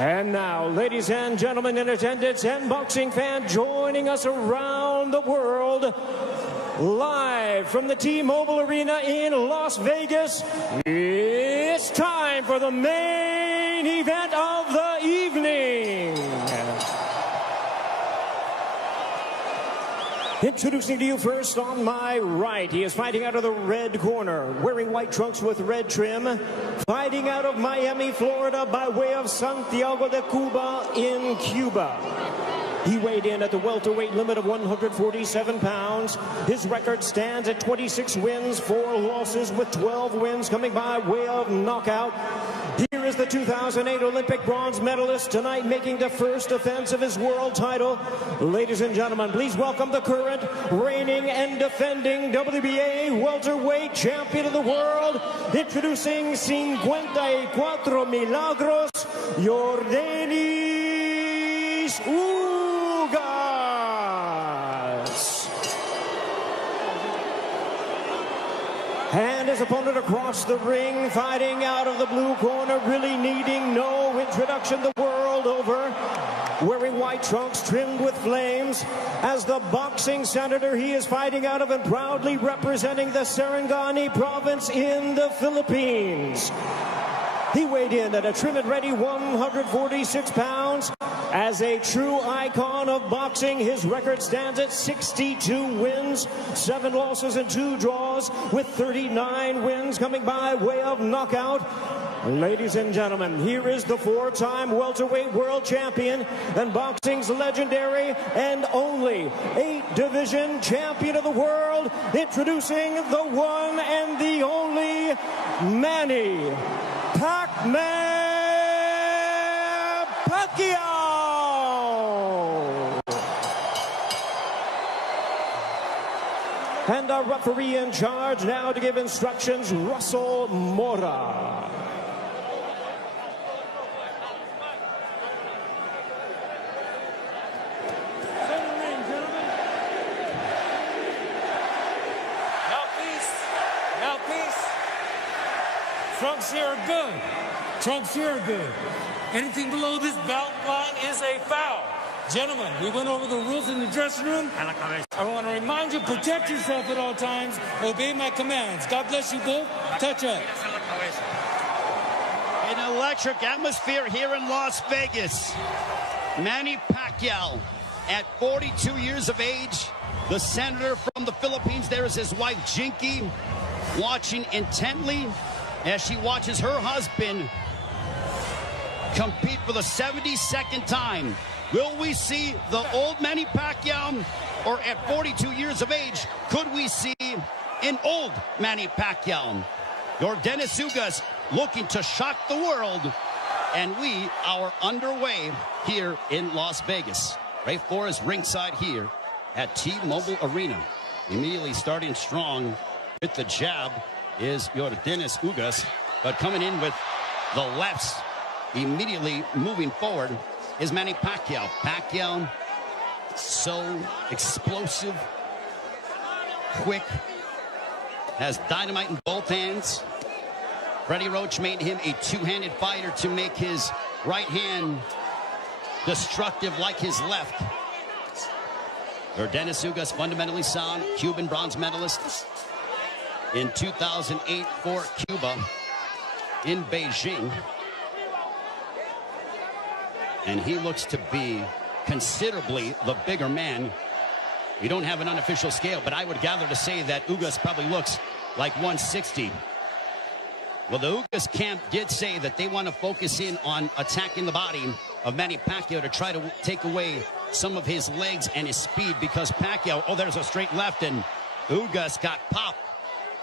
And now, ladies and gentlemen in attendance and boxing fans joining us around the world, live from the T-Mobile Arena in Las Vegas, it's time for the main event of the evening. Introducing to you first on my right, he is fighting out of the red corner, wearing white trunks with red trim, fighting out of Miami, Florida by way of Santiago de Cuba in Cuba. He weighed in at the welterweight limit of 147 pounds. His record stands at 26 wins, 4 losses, with 12 wins coming by way of knockout. Here is the 2008 Olympic bronze medalist tonight, making the first defense of his world title. Ladies and gentlemen, please welcome the current, reigning and defending WBA welterweight champion of the world, introducing 54 Milagros, Yordenis and his opponent across the ring, fighting out of the blue corner, really needing no introduction the world over, wearing white trunks trimmed with flames. As the boxing senator, he is fighting out of and proudly representing the Sarangani province in the Philippines. He weighed in at a trim and ready 146 pounds. As a true icon of boxing, his record stands at 62 wins, 7 losses and 2 draws, with 39 wins coming by way of knockout. Ladies and gentlemen, here is the 4-time welterweight world champion and boxing's legendary and only 8-division champion of the world, introducing the one and the only Manny Paquiao. And our referee in charge now to give instructions, Russell Mora. Trunks here are good. Trunks here are good. Anything below this belt line is a foul. Gentlemen, we went over the rules in the dressing room. I want to remind you, protect yourself at all times. Obey my commands. God bless you both. Touch up. An electric atmosphere here in Las Vegas. Manny Paquiao, at 42 years of age, the senator from the Philippines. There is his wife, Jinky, watching intently as she watches her husband compete for the 72nd time. Will we see the old Manny Pacquiao, or at 42 years of age, could we see an old Manny Pacquiao? Yordenis Ugas looking to shock the world, and we are underway here in Las Vegas. Ray Flores ringside here at T-Mobile Arena. Immediately starting strong with the jab is Yordenis Ugas, but coming in with the lefts, immediately moving forward is Manny Paquiao. Paquiao, so explosive, quick, has dynamite in both hands. Freddie Roach made him a two-handed fighter to make his right hand destructive like his left. Yordenis Ugas, fundamentally sound, Cuban bronze medalist in 2008 for Cuba in Beijing. And he looks to be considerably the bigger man. We don't have an unofficial scale, but I would gather to say that Ugas probably looks like 160. Well, the Ugas camp did say that they want to focus in on attacking the body of Manny Paquiao to try to take away some of his legs and his speed, because Paquiao, oh, there's a straight left, and Ugas got popped,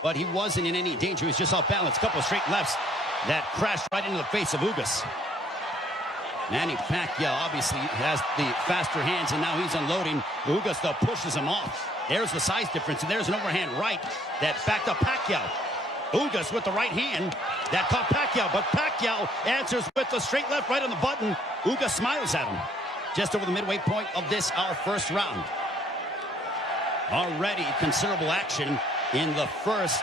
but he wasn't in any danger. He was just off balance. Couple of straight lefts that crashed right into the face of Ugas. Manny Paquiao obviously has the faster hands, and now he's unloading. Ugas, though, pushes him off. There's the size difference, and there's an overhand right that backed up Paquiao. Ugas with the right hand that caught Paquiao, but Paquiao answers with the straight left right on the button. Ugas smiles at him. Just over the midway point of this, our first round. Already considerable action in the first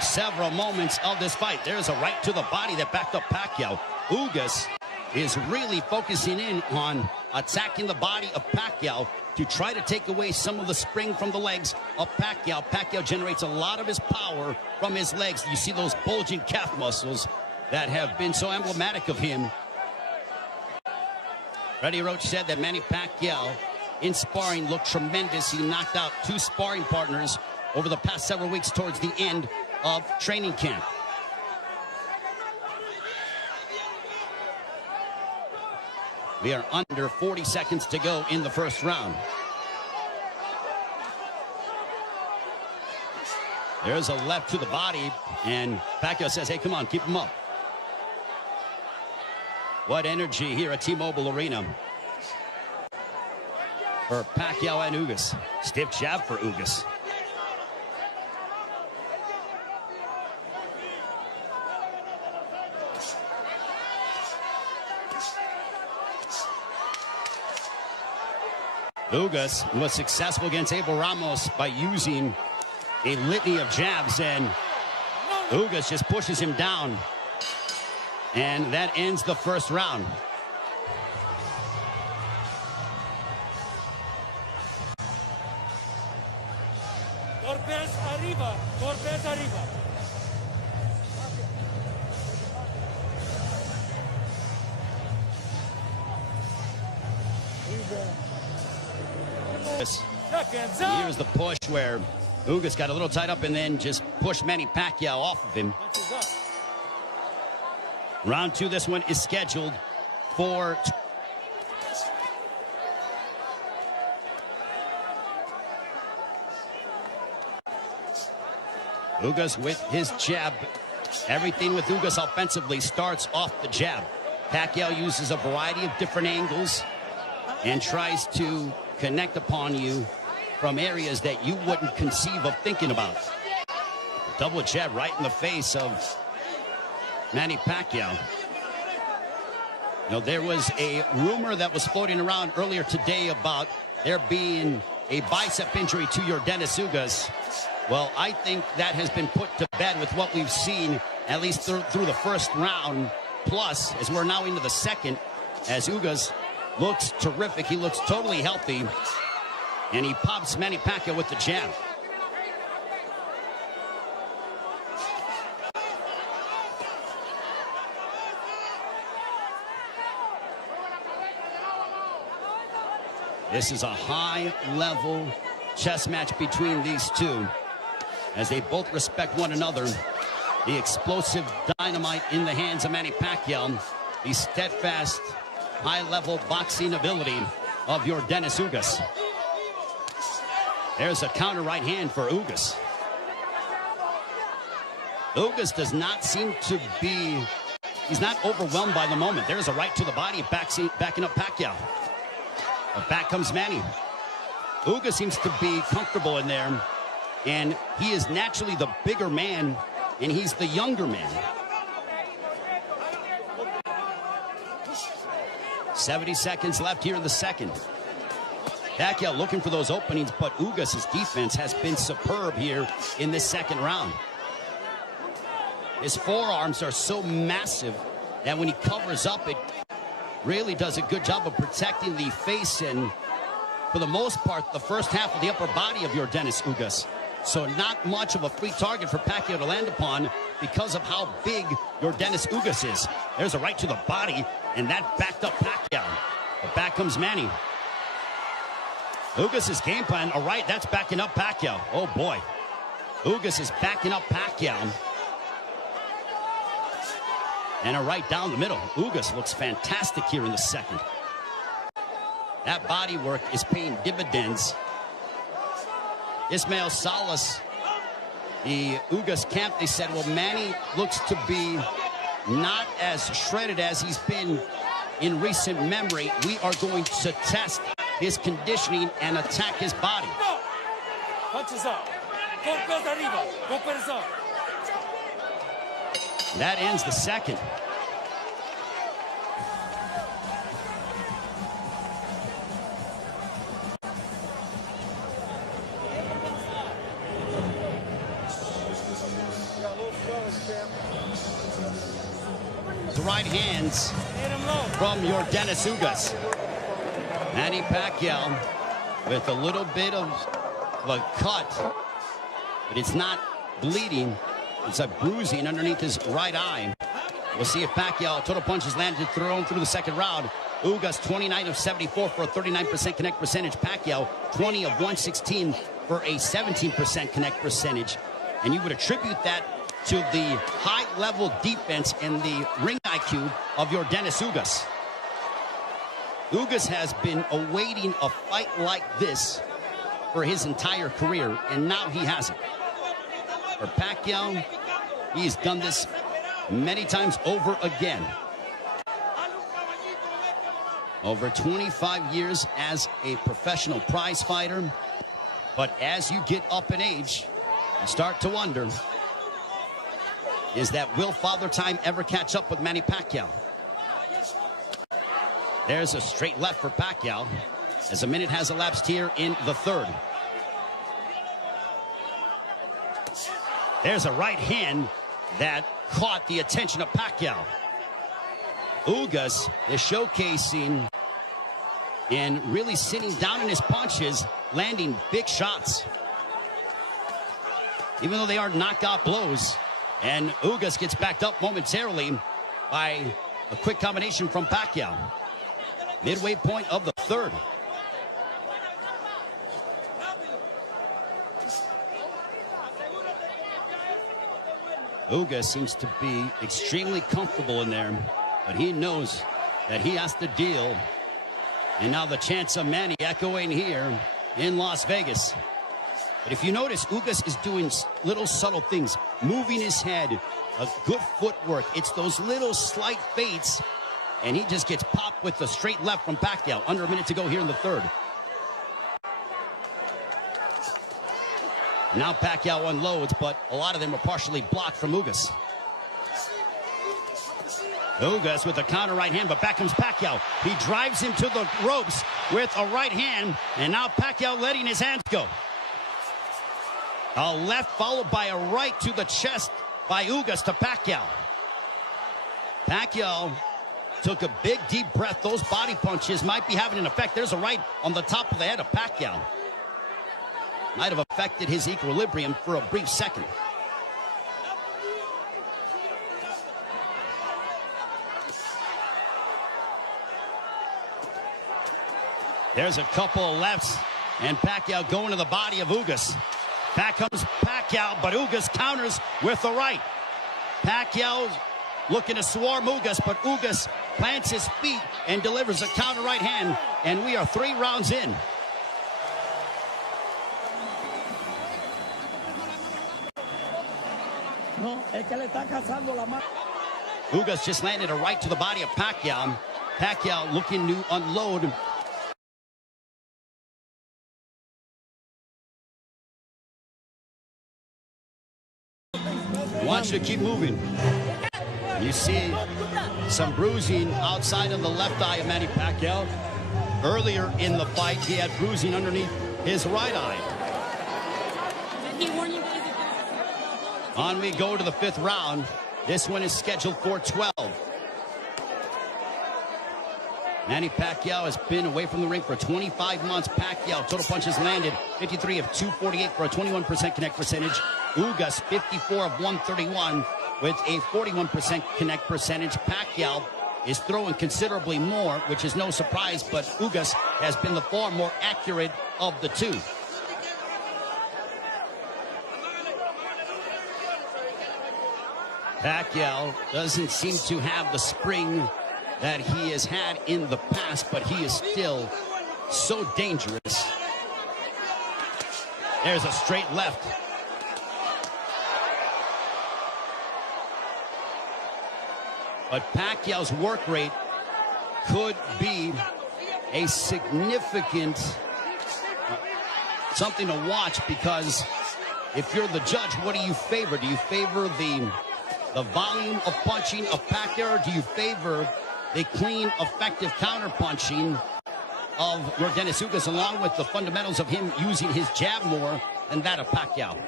several moments of this fight. There's a right to the body that backed up Paquiao. Ugas is really focusing in on attacking the body of Paquiao to try to take away some of the spring from the legs of Paquiao. Paquiao generates a lot of his power from his legs. You see those bulging calf muscles that have been so emblematic of him. Freddie Roach said that Manny Paquiao in sparring looked tremendous. He knocked out 2 sparring partners over the past several weeks towards the end of training camp. We are under 40 seconds to go in the first round. There's a left to the body, and Paquiao says, hey, come on, keep him up. What energy here at T-Mobile Arena for Paquiao and Ugas. Stiff jab for Ugas. Ugas was successful against Abel Ramos by using a litany of jabs, and Ugas just pushes him down. And that ends the first round. Golpes arriba, golpes arriba. Here's the push where Ugas got a little tied up and then just pushed Manny Paquiao off of him. Round 2, this one is scheduled for... Ugas with his jab. Everything with Ugas offensively starts off the jab. Paquiao uses a variety of different angles and tries to connect upon you from areas that you wouldn't conceive of thinking about. Double jab right in the face of Manny Paquiao. You know, there was a rumor that was floating around earlier today about there being a bicep injury to your Dennis Ugas. Well, I think that has been put to bed with what we've seen, at least through the first round. Plus, as we're now into the second, as Ugas looks terrific. He looks totally healthy. And he pops Manny Paquiao with the jab. This is a high-level chess match between these two, as they both respect one another. The explosive dynamite in the hands of Manny Pacquiao, the steadfast, high-level boxing ability of your Dennis Ugas. There's a counter right hand for Ugas. Ugas does not seem to be, he's not overwhelmed by the moment. There's a right to the body, backing up Paquiao. But back comes Manny. Ugas seems to be comfortable in there, and he is naturally the bigger man, and he's the younger man. 70 seconds left here in the second. Paquiao looking for those openings, but Ugas' defense has been superb here in this second round. His forearms are so massive that when he covers up, it really does a good job of protecting the face and, for the most part, the first half of the upper body of your Dennis Ugas. So not much of a free target for Paquiao to land upon because of how big your Dennis Ugas is. There's a right to the body, and that backed up Paquiao. But back comes Manny. Ugas' game plan, all right, that's backing up Paquiao. Oh, boy. Ugas is backing up Paquiao. And a right down the middle. Ugas looks fantastic here in the second. That body work is paying dividends. Ismael Salas, the Ugas camp, they said, well, Manny looks to be not as shredded as he's been in recent memory. We are going to test his conditioning and attack his body. Punches up. Golpes arriba. Golpes up. That ends the second. The right hands. Hit him low. from your Dennis Ugas. Manny Pacquiao with a little bit of a cut, but it's not bleeding. It's a bruising underneath his right eye. We'll see if Pacquiao, total punches landed, thrown through the second round. Ugas 29 of 74 for a 39% connect percentage. Pacquiao 20 of 116 for a 17% connect percentage. And you would attribute that to the high-level defense and the ring IQ of your Dennis Ugas. Ugas has been awaiting a fight like this for his entire career, and now he has it. For Pacquiao, he's done this many times over again. Over 25 years as a professional prize fighter. But as you get up in age, you start to wonder, is that will Father Time ever catch up with Manny Pacquiao? There's a straight left for Pacquiao as a minute has elapsed here in the third. There's a right hand that caught the attention of Pacquiao. Ugas is showcasing and really sitting down in his punches, landing big shots. Even though they are knockout blows. And Ugas gets backed up momentarily by a quick combination from Pacquiao. Midway point of the third. Ugas seems to be extremely comfortable in there, but he knows that he has to deal. And now the chants of Manny echoing here in Las Vegas. But if you notice, Ugas is doing little subtle things, moving his head, a good footwork. It's those little slight feints, and he just gets popped with the straight left from Pacquiao. Under a minute to go here in the third. Now Pacquiao unloads, but a lot of them are partially blocked from Ugas. Ugas with a counter right hand, but back comes Pacquiao. He drives him to the ropes with a right hand, and now Pacquiao letting his hands go. A left followed by a right to the chest by Ugas to Pacquiao. Pacquiao took a big deep breath. Those body punches might be having an effect. There's a right on the top of the head of Pacquiao. Might have affected his equilibrium for a brief second. There's a couple of lefts, and Pacquiao going to the body of Ugas. Back comes Pacquiao, but Ugas counters with the right. Pacquiao looking to swarm Ugas, but Ugas plants his feet and delivers a counter right hand, and we are 3 rounds in. Ugas just landed a right to the body of Pacquiao. Pacquiao looking to unload. Wants you to keep moving. You see some bruising outside of the left eye of Manny Pacquiao. Earlier in the fight, he had bruising underneath his right eye. On we go to the 5th round. This one is scheduled for 12. Manny Pacquiao has been away from the ring for 25 months. Pacquiao, total punches landed 53 of 248 for a 21% connect percentage. Ugas, 54 of 131 with a 41% connect percentage. Pacquiao is throwing considerably more, which is no surprise, but Ugas has been the far more accurate of the two. Pacquiao doesn't seem to have the spring that he has had in the past, but he is still so dangerous. There's a straight left. But Pacquiao's work rate could be a significant something to watch, because if you're the judge, what do you favor? Do you favor the volume of punching of Pacquiao, or do you favor the clean, effective counter-punching of your Dennis Ugas, along with the fundamentals of him using his jab more than that of Pacquiao?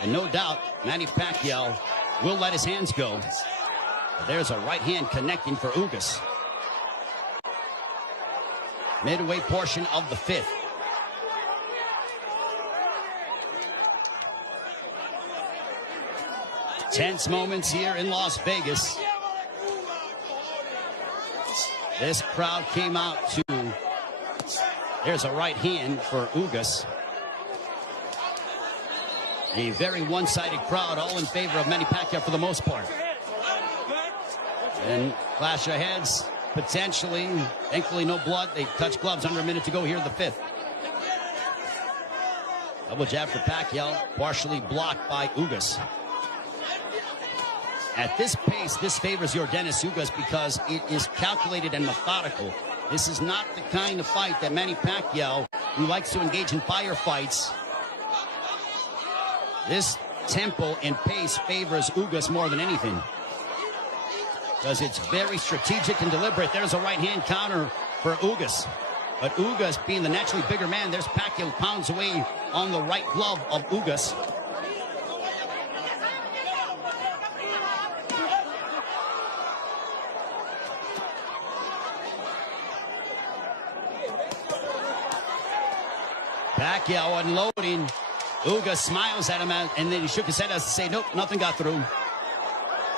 And no doubt, Manny Pacquiao will let his hands go. There's a right hand connecting for Ugas. Midway portion of the fifth. Tense moments here in Las Vegas. This crowd came out to... There's a right hand for Ugas. A very one-sided crowd, all in favor of Manny Pacquiao for the most part. And clash of heads, potentially. Thankfully, no blood. They touch gloves under a minute to go here in the fifth. Double jab for Pacquiao, partially blocked by Ugas. At this pace, this favors Yordenis Ugas because it is calculated and methodical. This is not the kind of fight that Manny Pacquiao, who likes to engage in firefights. This tempo and pace favors Ugas more than anything, because it's very strategic and deliberate. There's a right-hand counter for Ugas. But Ugas, being the naturally bigger man, there's Pacquiao pounds away on the right glove of Ugas. Pacquiao unloading. Ugas smiles at him, and then he shook his head as to say, nope, nothing got through.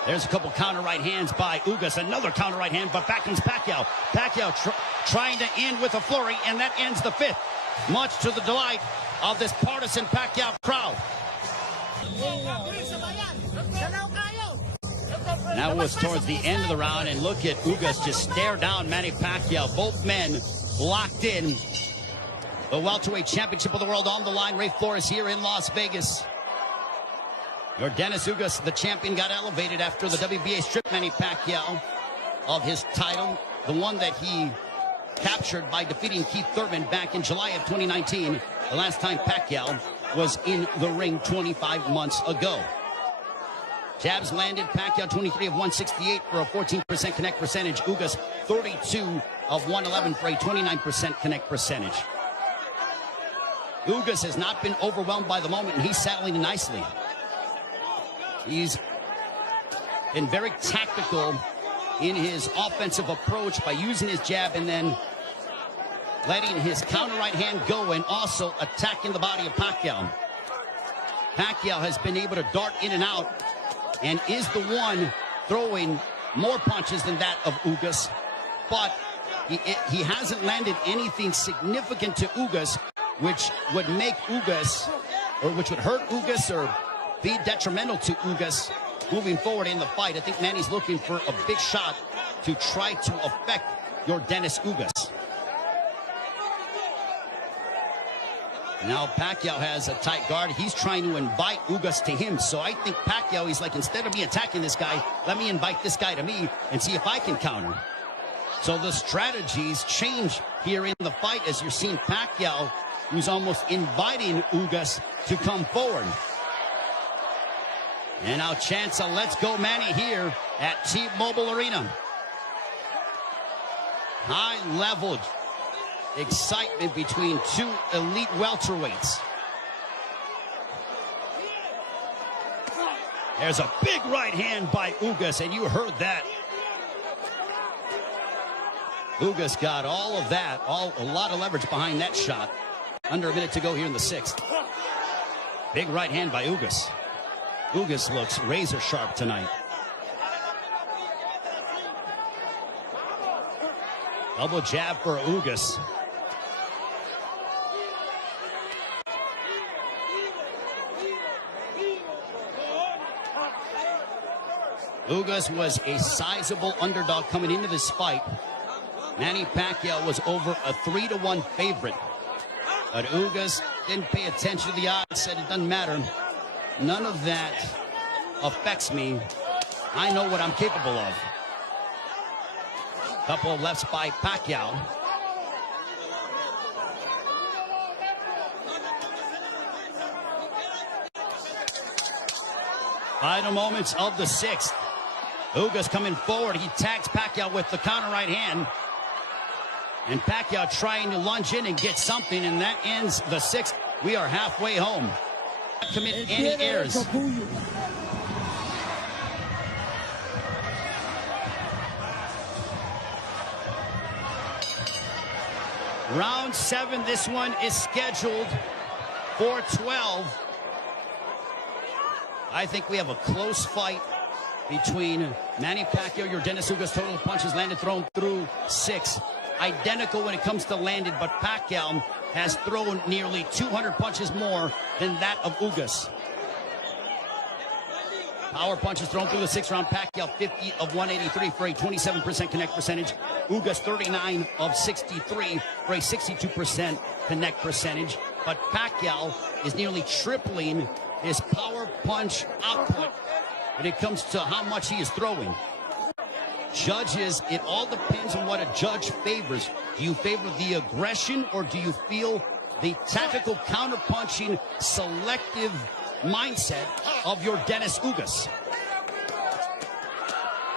There's a couple counter right hands by Ugas. Another counter right hand, but back comes Pacquiao. Pacquiao trying to end with a flurry, and that ends the fifth. Much to the delight of this partisan Pacquiao crowd. Now was towards the end of the round, and look at Ugas just stare down Manny Pacquiao. Both men locked in. The welterweight championship of the world on the line. Ray Flores here in Las Vegas. Yordenis Ugas, the champion, got elevated after the WBA stripped Manny Pacquiao of his title, the one that he captured by defeating Keith Thurman back in July of 2019, the last time Pacquiao was in the ring 25 months ago. Jabs landed. Pacquiao 23 of 168 for a 14% connect percentage. Ugas 32 of 111 for a 29% connect percentage. Ugas has not been overwhelmed by the moment, and he's settling nicely. He's been very tactical in his offensive approach by using his jab and then letting his counter right hand go and also attacking the body of Paquiao. Paquiao has been able to dart in and out and is the one throwing more punches than that of Ugas, but he hasn't landed anything significant to Ugas, which would make Ugas, or which would hurt Ugas or be detrimental to Ugas moving forward in the fight. I think Manny's looking for a big shot to try to affect Yordenis Ugas. Now Pacquiao has a tight guard. He's trying to invite Ugas to him. So I think Pacquiao, he's like, instead of me attacking this guy, let me invite this guy to me and see if I can counter. So the strategies change here in the fight as you're seeing Pacquiao, who's almost inviting Ugas to come forward. And now chance a let's go Manny here at T-Mobile Arena. High-level excitement between two elite welterweights. There's a big right hand by Ugas, and you heard that. Ugas got all of that, a lot of leverage behind that shot. Under a minute to go here in the sixth. Big right hand by Ugas. Ugas looks razor sharp tonight. Double jab for Ugas. Ugas was a sizable underdog coming into this fight. Manny Pacquiao was over a 3-1 favorite. But Ugas didn't pay attention to the odds, said it doesn't matter. None of that affects me. I know what I'm capable of. Couple of lefts by Paquiao. Final moments of the sixth. Ugas coming forward. He tags Pacquiao with the counter right hand. And Pacquiao trying to lunge in and get something, and that ends the sixth. We are halfway home. Not commit any errors. Round 7, this one is scheduled for 12. I think we have a close fight between Manny Pacquiao. Your Dennis Ugas total punches landed thrown through 6. Identical when it comes to landed, but Paquiao has thrown nearly 200 punches more than that of Ugas. Power punches thrown through the 6th round. Paquiao 50 of 183 for a 27% connect percentage. Ugas 39 of 63 for a 62% connect percentage. But Paquiao is nearly tripling his power punch output when it comes to how much he is throwing. Judges, it all depends on what a judge favors. Do you favor the aggression, or do you feel the tactical counterpunching selective mindset of your Dennis Ugas?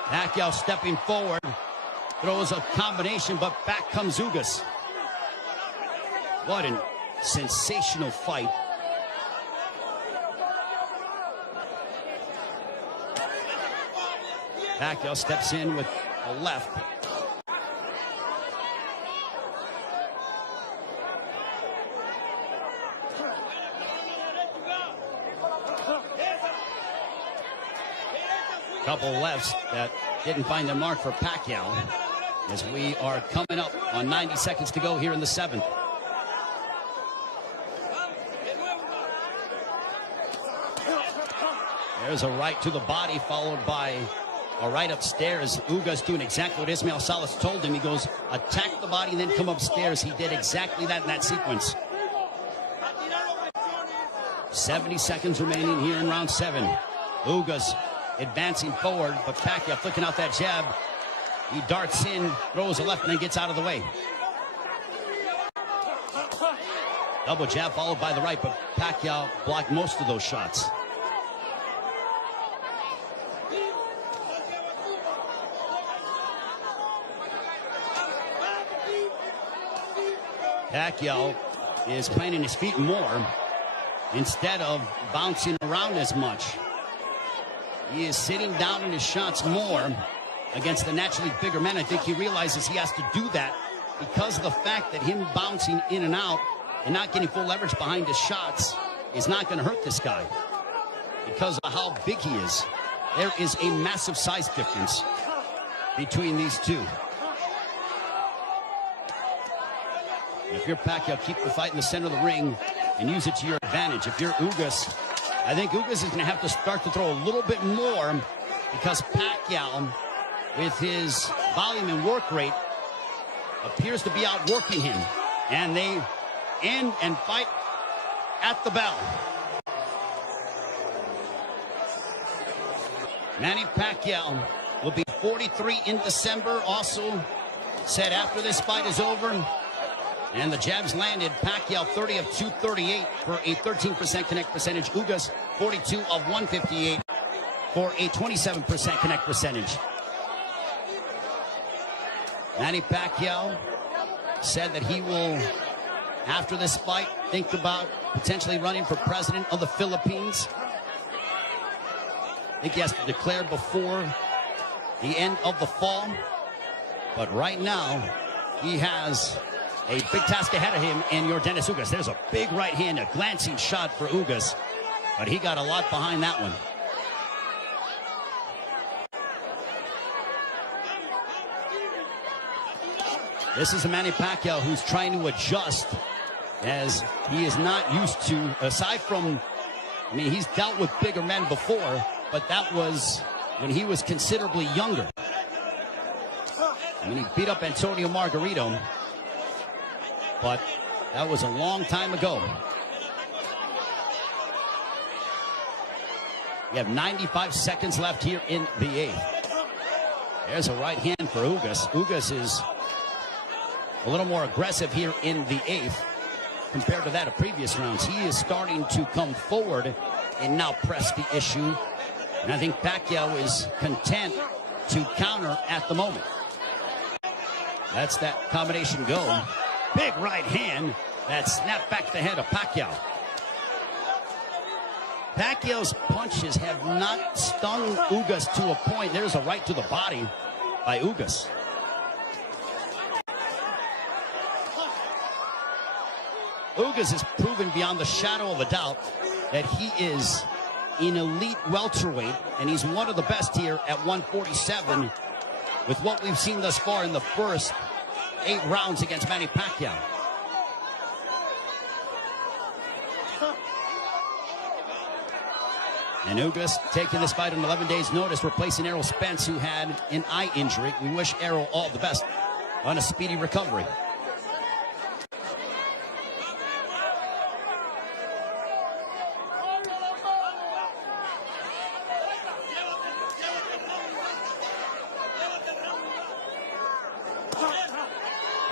Paquiao stepping forward, throws a combination, but back comes Ugas. What a sensational fight. Paquiao steps in with a left. Couple lefts that didn't find their mark for Paquiao, as we are coming up on 90 seconds to go here in the 7th. There's a right to the body, followed by a right upstairs. Ugas doing exactly what Ismael Salas told him. He goes, attack the body and then come upstairs. He did exactly that in that sequence. 70 seconds remaining here in round 7. Ugas advancing forward, but Paquiao flicking out that jab. He darts in, throws a left, and then gets out of the way. Double jab followed by the right, but Paquiao blocked most of those shots. Paquiao is planting his feet more instead of bouncing around as much. He is sitting down in his shots more against the naturally bigger men. I think he realizes he has to do that because of the fact that him bouncing in and out and not getting full leverage behind his shots is not going to hurt this guy because of how big he is. There is a massive size difference between these two. And if you're Paquiao, keep the fight in the center of the ring and use it to your advantage. If you're Ugas, I think Ugas is going to have to start to throw a little bit more because Paquiao, with his volume and work rate, appears to be outworking him. And they end and fight at the bell. Manny Pacquiao will be 43 in December. Also said after this fight is over, and the jabs landed, Paquiao 30 of 238 for a 13% connect percentage. Ugas 42 of 158 for a 27% connect percentage. Manny Pacquiao said that he will, after this fight, think about potentially running for president of the Philippines. I think he has to declare before the end of the fall. But right now, he has a big task ahead of him in your Dennis Ugas. There's a big right hand, a glancing shot for Ugas, but he got a lot behind that one. This is a Manny Pacquiao who's trying to adjust, as he is not used to, aside from, I mean, he's dealt with bigger men before, but that was when he was considerably younger. I mean, he beat up Antonio Margarito, but that was a long time ago. We have 95 seconds left here in the 8th. There's a right hand for Ugas. Ugas is a little more aggressive here in the 8th compared to that of previous rounds. He is starting to come forward and now press the issue. And I think Paquiao is content to counter at the moment. That's that combination go. Big right hand that snapped back the head of Paquiao. Pacquiao's punches have not stung Ugas to a point. There's a right to the body by Ugas. Ugas has proven beyond the shadow of a doubt that he is an elite welterweight, and he's one of the best here at 147 with what we've seen thus far in the first 8 rounds against Manny Paquiao. And Ugas taking this fight on 11 days' notice, replacing Errol Spence, who had an eye injury. We wish Errol all the best on a speedy recovery.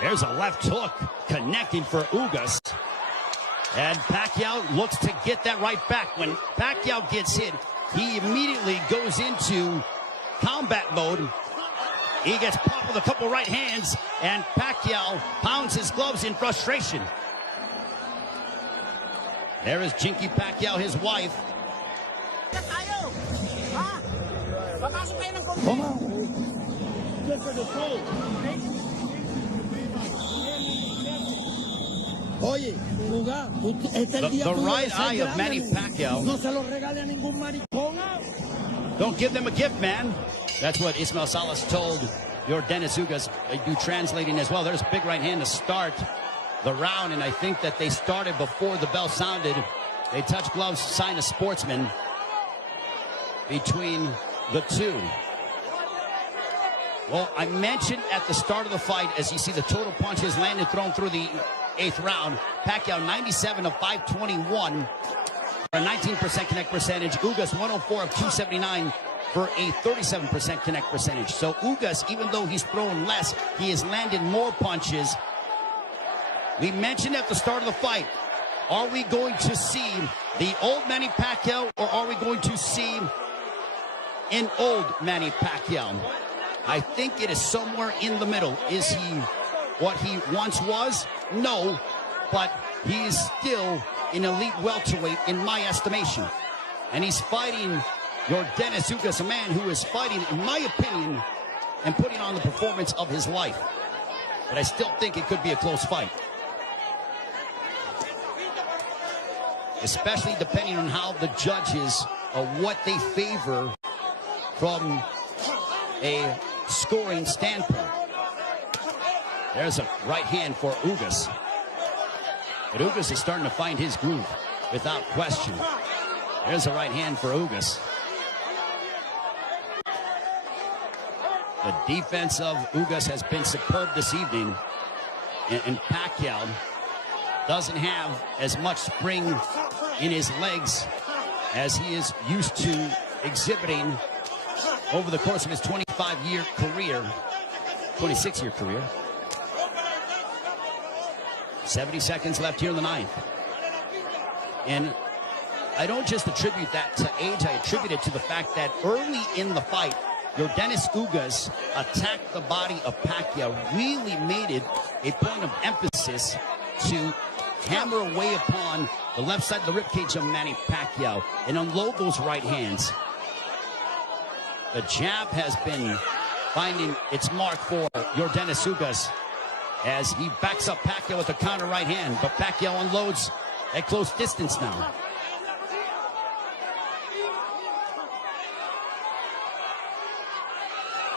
There's a left hook connecting for Ugas. And Paquiao looks to get that right back. When Paquiao gets hit, he immediately goes into combat mode. He gets popped with a couple right hands, and Paquiao pounds his gloves in frustration. There is Jinky Paquiao, his wife. The right eye of Manny Paquiao. Don't give them a gift, man. That's what Ismael Salas told your Dennis Ugas. They do translating as well. There's a big right hand to start the round, and I think that they started before the bell sounded. They touched gloves, sign a sportsman between the two. Well, I mentioned at the start of the fight, as you see the total punches landed, thrown through the 8th round, Paquiao 97 of 521 for a 19% connect percentage. Ugas 104 of 279 for a 37% connect percentage. So Ugas, even though he's thrown less, he has landed more punches. We mentioned at the start of the fight, are we going to see the old Manny Paquiao, or are we going to see an old Manny Paquiao? I think it is somewhere in the middle. Is he what he once was? No, but he is still an elite welterweight in my estimation. And he's fighting your Dennis Ugas, a man who is fighting, in my opinion, and putting on the performance of his life. But I still think it could be a close fight. Especially depending on how the judges, what they favor from a scoring standpoint. There's a right hand for Ugas. But Ugas is starting to find his groove, without question. There's a right hand for Ugas. The defense of Ugas has been superb this evening. And Paquiao doesn't have as much spring in his legs as he is used to exhibiting over the course of his 25-year career, 26-year career. 70 seconds left here in the 9th. And I don't just attribute that to age, I attribute it to the fact that early in the fight, your Dennis Ugas attacked the body of Paquiao, really made it a point of emphasis to hammer away upon the left side of the ribcage of Manny Paquiao and unload those right hands. The jab has been finding its mark for your Dennis Ugas as he backs up Paquiao with a counter right hand, but Paquiao unloads at close distance now.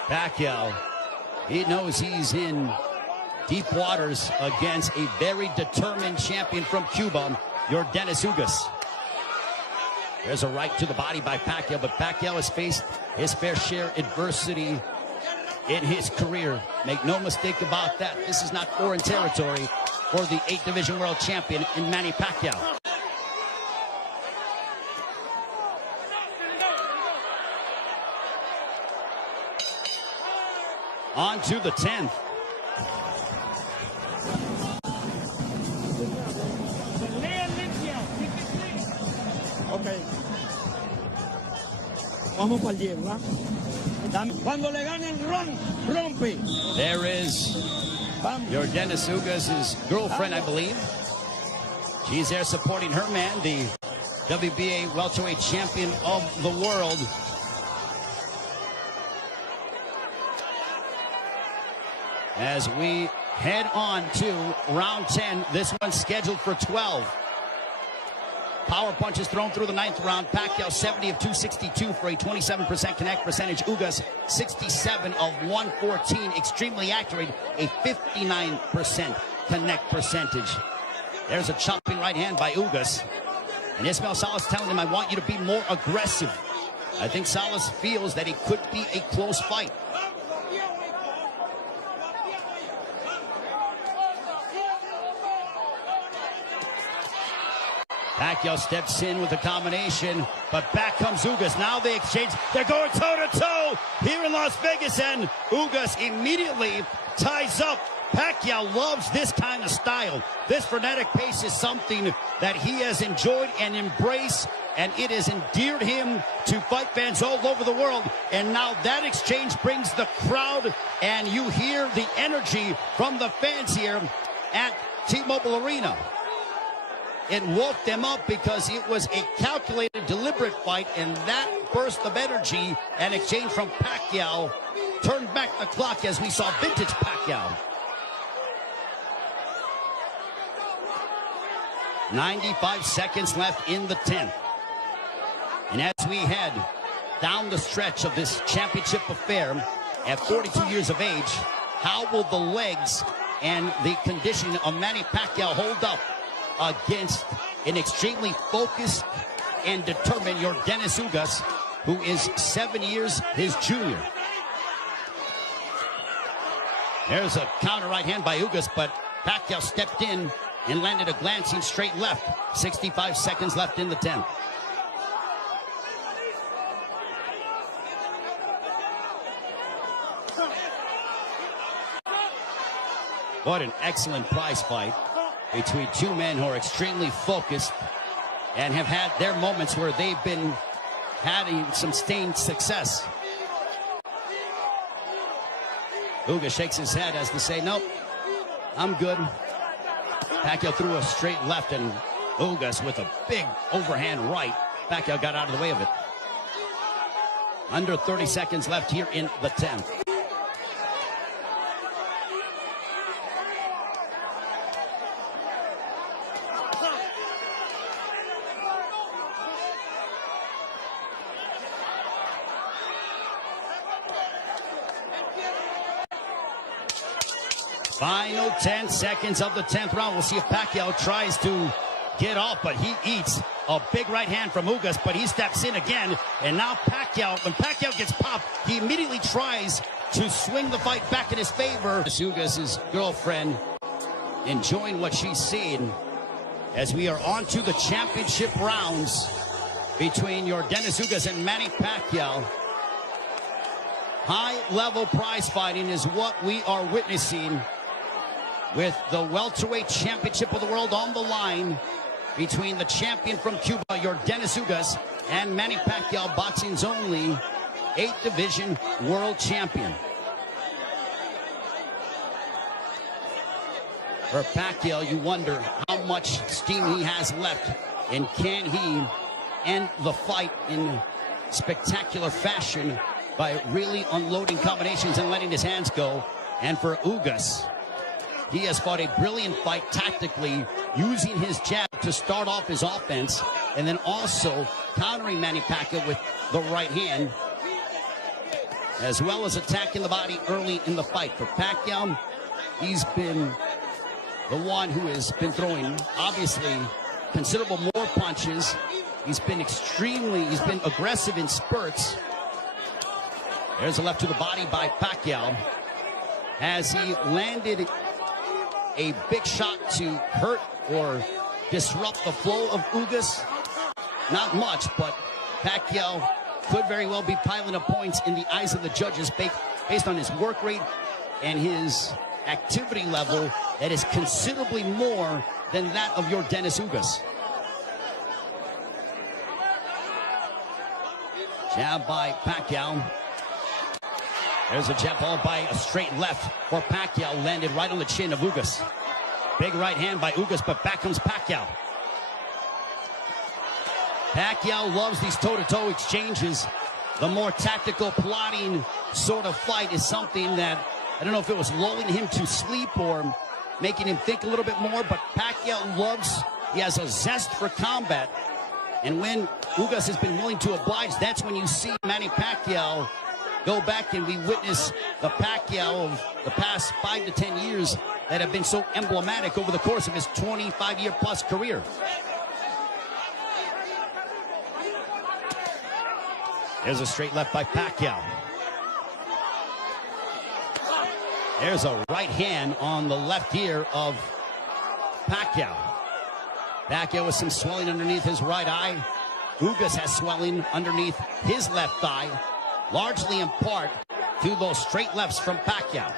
Paquiao, he knows he's in deep waters against a very determined champion from Cuba, your Dennis Ugas. There's a right to the body by Paquiao, but Paquiao has faced his fair share of adversity in his career. Make no mistake about that. This is not foreign territory for the 8th Division World Champion in Manny Paquiao. On to the 10th. Okay. Vamos para el 10, ¿verdad? Cuando le gane el ron, rompe. There is your Dennis Ugas' girlfriend, I believe. She's there supporting her man, the WBA welterweight champion of the world. as we head on to round 10. This one's scheduled for 12. Power punches thrown through the 9th round. Paquiao 70 of 262 for a 27% connect percentage. Ugas 67 of 114. Extremely accurate, a 59% connect percentage. There's a chopping right hand by Ugas. And Ismael Salas telling him, I want you to be more aggressive. I think Salas feels that it could be a close fight. Paquiao steps in with a combination, but back comes Ugas. Now they exchange. They're going toe-to-toe here in Las Vegas, and Ugas immediately ties up. Paquiao loves this kind of style. This frenetic pace is something that he has enjoyed and embraced, and it has endeared him to fight fans all over the world. And now that exchange brings the crowd, and you hear the energy from the fans here at T-Mobile Arena. It woke them up because it was a calculated, deliberate fight, and that burst of energy and exchange from Paquiao turned back the clock as we saw vintage Paquiao. 95 seconds left in the 10th. And as we head down the stretch of this championship affair at 42 years of age, how will the legs and the conditioning of Manny Paquiao hold up against an extremely focused and determined Yordenis Ugas, who is 7 years his junior? There's a counter right hand by Ugas, but Paquiao stepped in and landed a glancing straight left. 65 seconds left in the 10th. What an excellent prize fight between two men who are extremely focused and have had their moments where they've been having some sustained success. Ugas shakes his head as to say, nope, I'm good. Paquiao threw a straight left, and Ugas with a big overhand right. Paquiao got out of the way of it. Under 30 seconds left here in the 10th. Final 10 seconds of the 10th round. We'll see if Paquiao tries to get off, but he eats a big right hand from Ugas, but he steps in again. And now Paquiao, when Paquiao gets popped, he immediately tries to swing the fight back in his favor. Ugas' girlfriend enjoying what she's seen as we are on to the championship rounds between Yordenis Ugas and Manny Paquiao. High-level prize fighting is what we are witnessing, with the welterweight championship of the world on the line between the champion from Cuba, Yordenis Ugas, and Manny Paquiao, boxing's only 8th division world champion. For Paquiao, you wonder how much steam he has left, and can he end the fight in spectacular fashion by really unloading combinations and letting his hands go. And for Ugas, he has fought a brilliant fight tactically, using his jab to start off his offense, and then also countering Manny Paquiao with the right hand, as well as attacking the body early in the fight. For Paquiao, he's been the one who has been throwing, obviously, considerable more punches. He's been aggressive in spurts. There's a left to the body by Paquiao. Has he landed a big shot to hurt or disrupt the flow of Ugas? Not much, but Paquiao could very well be piling up points in the eyes of the judges based on his work rate and his activity level that is considerably more than that of Yordenis Ugas. Jab by Paquiao. There's a jab followed by a straight left for Paquiao, landed right on the chin of Ugas. Big right hand by Ugas, but back comes Paquiao. Paquiao loves these toe-to-toe exchanges. The more tactical, plotting sort of fight is something that I don't know if it was lulling him to sleep or making him think a little bit more, but Paquiao he has a zest for combat. And when Ugas has been willing to oblige, that's when you see Manny Paquiao go back, and we witness the Paquiao of the past 5 to 10 years that have been so emblematic over the course of his 25-year-plus career. There's a straight left by Paquiao. There's a right hand on the left ear of Paquiao. Paquiao with some swelling underneath his right eye. Ugas has swelling underneath his left eye, largely in part to those straight lefts from Paquiao.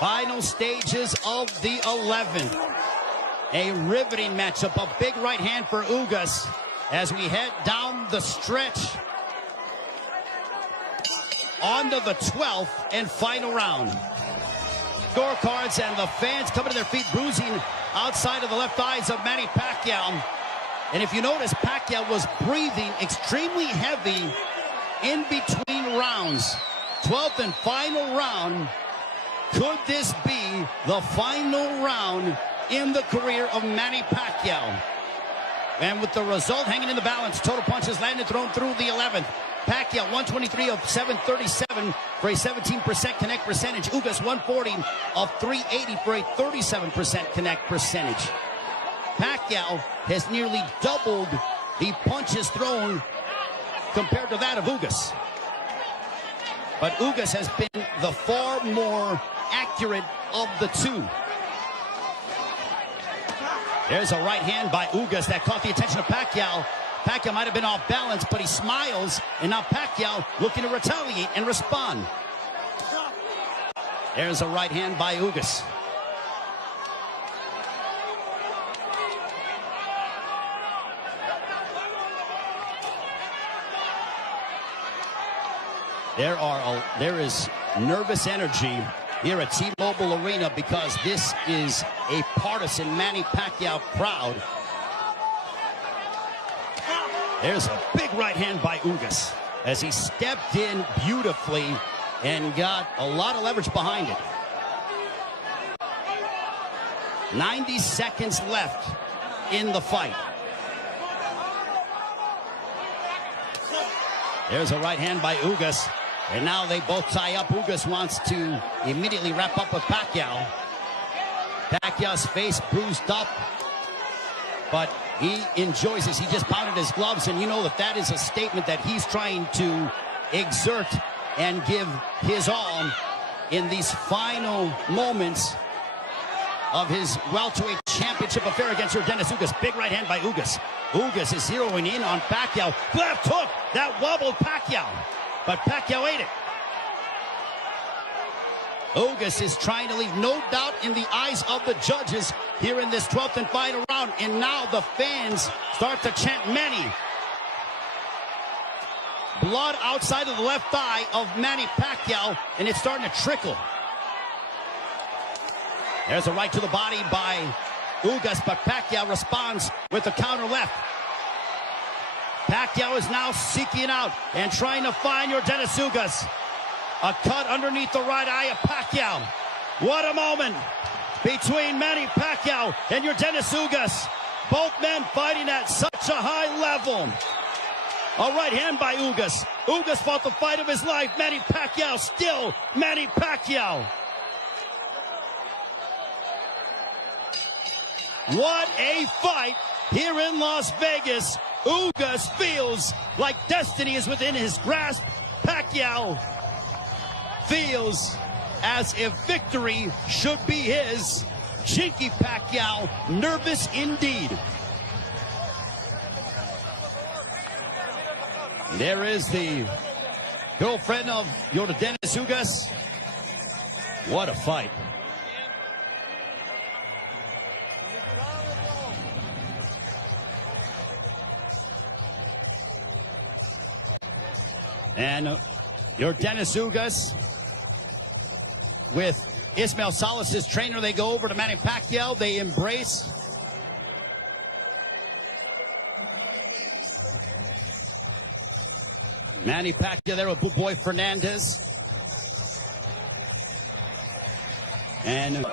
Final stages of the 11th. A riveting matchup, a big right hand for Ugas as we head down the stretch onto the 12th and final round. Scorecards and the fans coming to their feet, bruising outside of the left eyes of Manny Paquiao. And if you notice, Paquiao was breathing extremely heavy in between rounds. 12th and final round. Could this be the final round in the career of Manny Paquiao? And with the result hanging in the balance, total punches landed thrown through the 11th. Paquiao 123 of 737 for a 17% connect percentage. Ugas 140 of 380 for a 37% connect percentage. Paquiao has nearly doubled the punches thrown compared to that of Ugas. But Ugas has been the far more accurate of the two. There's a right hand by Ugas that caught the attention of Paquiao. Paquiao might have been off balance, but he smiles, and now Paquiao looking to retaliate and respond. There's a right hand by Ugas. There is nervous energy here at T-Mobile Arena because this is a partisan Manny Pacquiao crowd. There's a big right hand by Ugas as he stepped in beautifully and got a lot of leverage behind it. 90 seconds left in the fight. There's a right hand by Ugas. And now they both tie up. Ugas wants to immediately wrap up with Paquiao. Pacquiao's face bruised up, but he enjoys this. He just pounded his gloves, and you know that is a statement that he's trying to exert and give his all in these final moments of his welterweight championship affair against Dennis Ugas. Big right hand by Ugas. Ugas is zeroing in on Paquiao. Left hook that wobbled Paquiao. But Paquiao ate it. Ugas is trying to leave no doubt in the eyes of the judges here in this 12th and final round. And now the fans start to chant Manny. Blood outside of the left thigh of Manny Pacquiao, and it's starting to trickle. There's a right to the body by Ugas, but Paquiao responds with the counter left. Paquiao is now seeking out and trying to find Dennis Ugas. A cut underneath the right eye of Paquiao. What a moment between Manny Pacquiao and Dennis Ugas. Both men fighting at such a high level. A right hand by Ugas. Ugas fought the fight of his life. Manny Pacquiao still Manny Pacquiao. What a fight here in Las Vegas. Ugas feels like destiny is within his grasp. Pacquiao feels as if victory should be his. Jinky Pacquiao, nervous indeed. There is the girlfriend of Dennis Ugas. What a fight. And Dennis Ugas with Ismael Salas' trainer. They go over to Manny Paquiao. They embrace. Manny Paquiao there with Boy Fernandez. And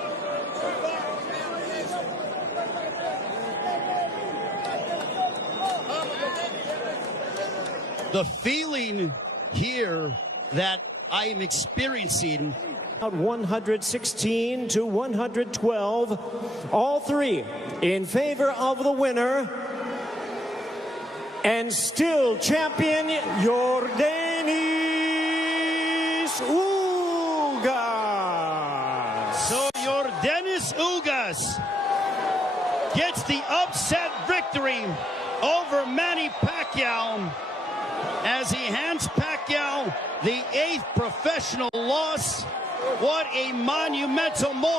the feeling here that I am experiencing. 116 to 112, all three in favor of the winner and still champion Yordenis Ugas. So Yordenis Ugas gets the upset victory over Manny Paquiao as he hands Paquiao the 8th professional loss. What a monumental moment.